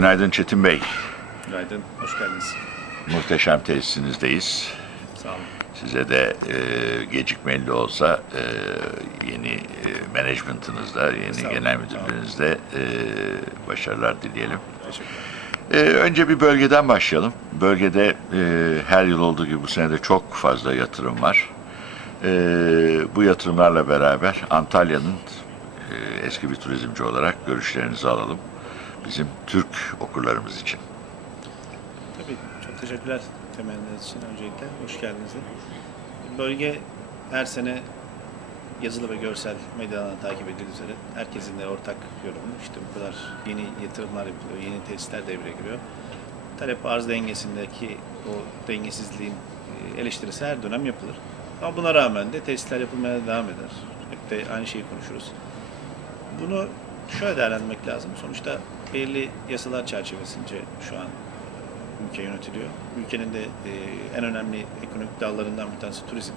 Günaydın Çetin Bey. Günaydın, hoş geldiniz. Muhteşem tesisinizdeyiz. Sağ olun. Size de e, gecikmeli olsa e, yeni e, management'ınızda, yeni genel müdürlüğünüzde e, başarılar dileyelim. E, önce bir bölgeden başlayalım. Bölgede e, her yıl olduğu gibi bu sene de çok fazla yatırım var. E, bu yatırımlarla beraber Antalya'nın e, eski bir turizmci olarak görüşlerinizi alalım. Bizim Türk okurlarımız için. Tabii, çok teşekkürler temeliniz için öncelikle. Hoş geldiniz. Bölge her sene yazılı ve görsel medyadan takip edildiği üzere herkesin de ortak yorumu. İşte bu kadar yeni yatırımlar yapılıyor, yeni tesisler devreye giriyor. Talep arz dengesindeki o dengesizliğin e, eleştirisi her dönem yapılır. Ama buna rağmen de tesisler yapılmaya devam eder. Hep de aynı şeyi konuşuruz. Bunu şöyle değerlendirmek lazım. Sonuçta belirli yasalar çerçevesince şu an ülke yönetiliyor. Ülkenin de e, en önemli ekonomik dallarından bir tanesi turizm.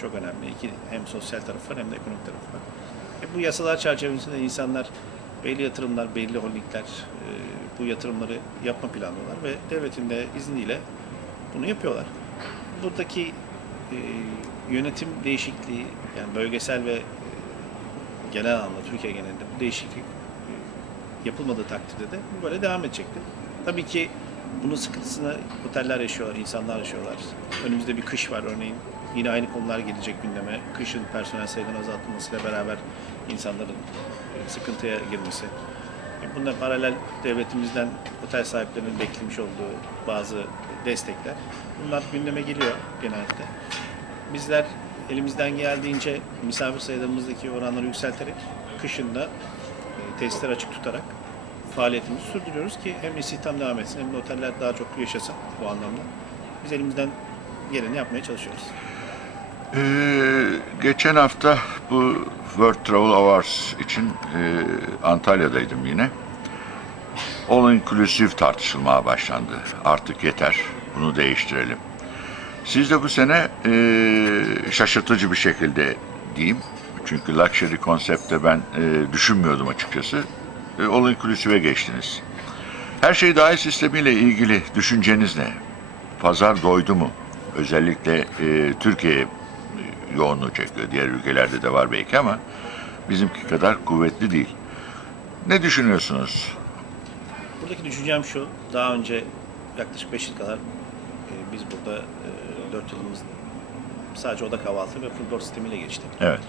Çok önemli. İki, hem sosyal tarafı var hem de ekonomik tarafı var. E, bu yasalar çerçevesinde insanlar belli yatırımlar, belli holdingler e, bu yatırımları yapma planlıyorlar ve devletin de izniyle bunu yapıyorlar. Buradaki e, yönetim değişikliği yani bölgesel ve e, genel anlamda Türkiye genelinde bu değişiklik e, yapılmadığı takdirde de böyle devam edecektir. Tabii ki bunun sıkıntısını oteller yaşıyorlar, insanlar yaşıyorlar. Önümüzde bir kış var örneğin. Yine aynı konular gelecek gündeme. Kışın personel sayının azaltılmasıyla beraber insanların sıkıntıya girmesi. E, Bunda paralel devletimizden otel sahiplerinin beklemiş olduğu bazı destekler. Bunlar gündeme geliyor genellikle. Bizler elimizden geldiğince misafir sayılarımızdaki oranları yükselterek kışında e, tesisler açık tutarak faaliyetimizi sürdürüyoruz ki hem istihdam devam etsin hem de oteller daha çok yaşasın bu anlamda. Biz elimizden geleni yapmaya çalışıyoruz. Ee, geçen hafta bu World Travel Awards için e, Antalya'daydım yine. All inclusive tartışılmaya başlandı. Artık yeter, bunu değiştirelim. Siz de bu sene e, şaşırtıcı bir şekilde diyeyim. Çünkü luxury konsepte ben e, düşünmüyordum açıkçası. E, all inclusive'e geçtiniz. Her şey dahil sistemiyle ilgili düşünceniz ne? Pazar doydu mu? Özellikle e, Türkiye e, yoğunluğu çekiyor. Diğer ülkelerde de var belki ama bizimki kadar kuvvetli değil. Ne düşünüyorsunuz? Buradaki düşüncem şu, daha önce yaklaşık 5 yıl kadar biz burada e, 4 yılımız sadece oda kahvaltı ve full board sistemiyle geçti. Evet.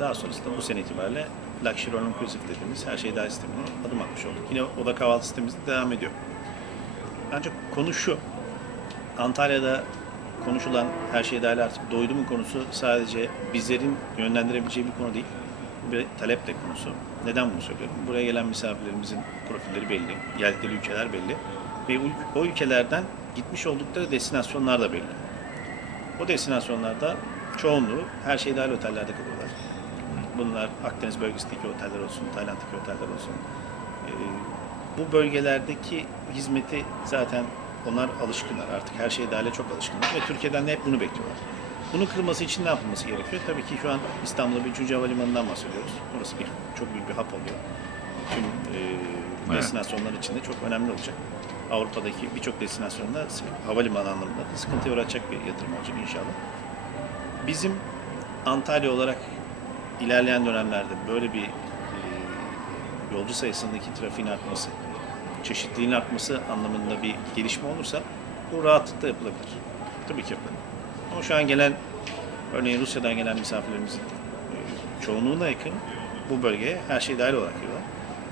Daha sonrasında bu sene itibariyle Luxury All Inclusive dediğimiz her şey dahil sistemine adım atmış olduk. Yine oda kahvaltı sistemimiz de devam ediyor. Ancak konu şu, Antalya'da konuşulan her şey dahil artık doydu mu konusu sadece bizlerin yönlendirebileceği bir konu değil. Bir talep de konusu. Neden bunu söylüyorum? Buraya gelen misafirlerimizin profilleri belli, geldikleri ülkeler belli ve o ülkelerden gitmiş oldukları destinasyonlar da belli. O destinasyonlarda çoğunluğu her şey dahil otellerde kalıyorlar. Bunlar Akdeniz bölgesindeki oteller olsun, Tayland'daki oteller olsun. Ee, bu bölgelerdeki hizmeti zaten onlar alışkınlar. Artık her şey dahil çok alışkınlar ve Türkiye'den de hep bunu bekliyorlar. Bunu kırması için ne yapılması gerekiyor? Tabii ki şu an İstanbul'da bir 3. havalimanından bahsediyoruz. Burası bir çok büyük bir hap oluyor. Tüm e, destinasyonlar için de çok önemli olacak. Avrupa'daki birçok destinasyonda havalimanı anlamında da sıkıntıya uğratacak bir yatırım olacak inşallah. Bizim Antalya olarak ilerleyen dönemlerde böyle bir e, yolcu sayısındaki trafiğin artması, çeşitliliğin artması anlamında bir gelişme olursa bu rahatlıkla yapılabilir. Tabii ki yapılır. Ama şu an gelen, örneğin Rusya'dan gelen misafirlerimizin e, çoğunluğuna yakın bu bölgeye her şey dahil olarak geliyorlar.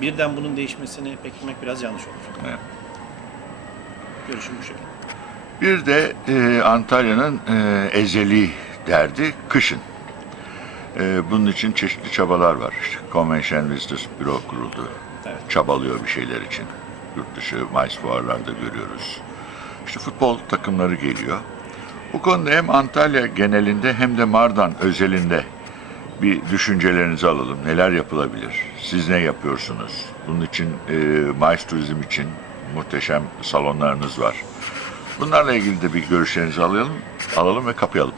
Birden bunun değişmesini beklemek biraz yanlış olur. Evet. Görüşüm bu şekilde. Bir de e, Antalya'nın e, ezeli derdi kışın. E, bunun için çeşitli çabalar var. İşte Convention Visitors Büro kuruldu. Evet. Çabalıyor bir şeyler için. Yurt dışı Mayıs fuarlarda görüyoruz. İşte futbol takımları geliyor. Bu konuda hem Antalya genelinde hem de Mardan özelinde bir düşüncelerinizi alalım. Neler yapılabilir? Siz ne yapıyorsunuz? Bunun için e, Mayıs Turizm için muhteşem salonlarınız var. Bunlarla ilgili de bir görüşlerinizi alalım, alalım ve kapayalım.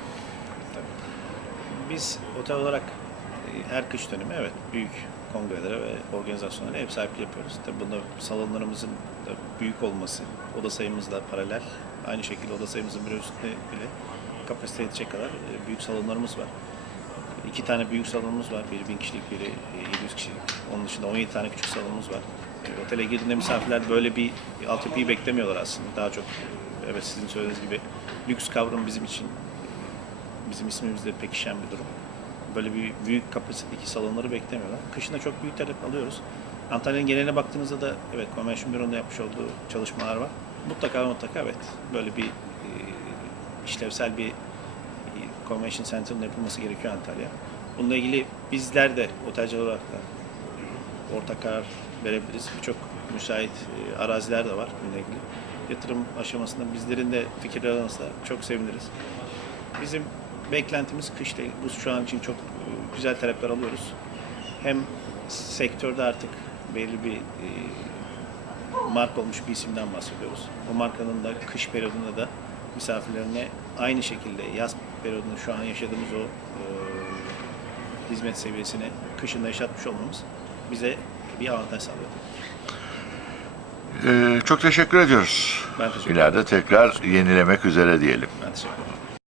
Biz otel olarak e, her kış dönemi evet büyük kongrelere ve organizasyonlara ev sahipliği yapıyoruz. Tabii bunda salonlarımızın da büyük olması, oda sayımızla paralel, aynı şekilde oda sayımızın bir üstünde bile kapasite edecek kadar e, büyük salonlarımız var. İki tane büyük salonumuz var. Biri 1000 kişilik, biri e, 700 kişilik. Onun dışında 17 tane küçük salonumuz var. Otele girdiğinde misafirler böyle bir altyapıyı beklemiyorlar aslında. Daha çok evet sizin söylediğiniz gibi lüks kavramı bizim için bizim ismimizde pekişen bir durum. Böyle bir büyük kapasitedeki salonları beklemiyorlar. Kışında çok büyük talep alıyoruz. Antalya'nın geneline baktığınızda da evet Convention Büro'nun yapmış olduğu çalışmalar var. Mutlaka mutlaka evet böyle bir e, işlevsel bir e, Convention Center'ın yapılması gerekiyor Antalya. Bununla ilgili bizler de otelci olarak da ortak karar verebiliriz. Birçok müsait e, araziler de var bununla ilgili. Yatırım aşamasında bizlerin de fikirler alınırsa çok seviniriz. Bizim beklentimiz kışta bu şu an için çok e, güzel talepler alıyoruz. Hem sektörde artık belli bir e, marka olmuş bir isimden bahsediyoruz. O markanın da kış periyodunda da misafirlerine aynı şekilde yaz periyodunda şu an yaşadığımız o hizmet seviyesini kışında yaşatmış olmamız bize bir avantaj sağlıyor. Ee, çok teşekkür ediyoruz. Ben teşekkür ederim. İleride tekrar yenilemek üzere diyelim. Ben teşekkür ederim.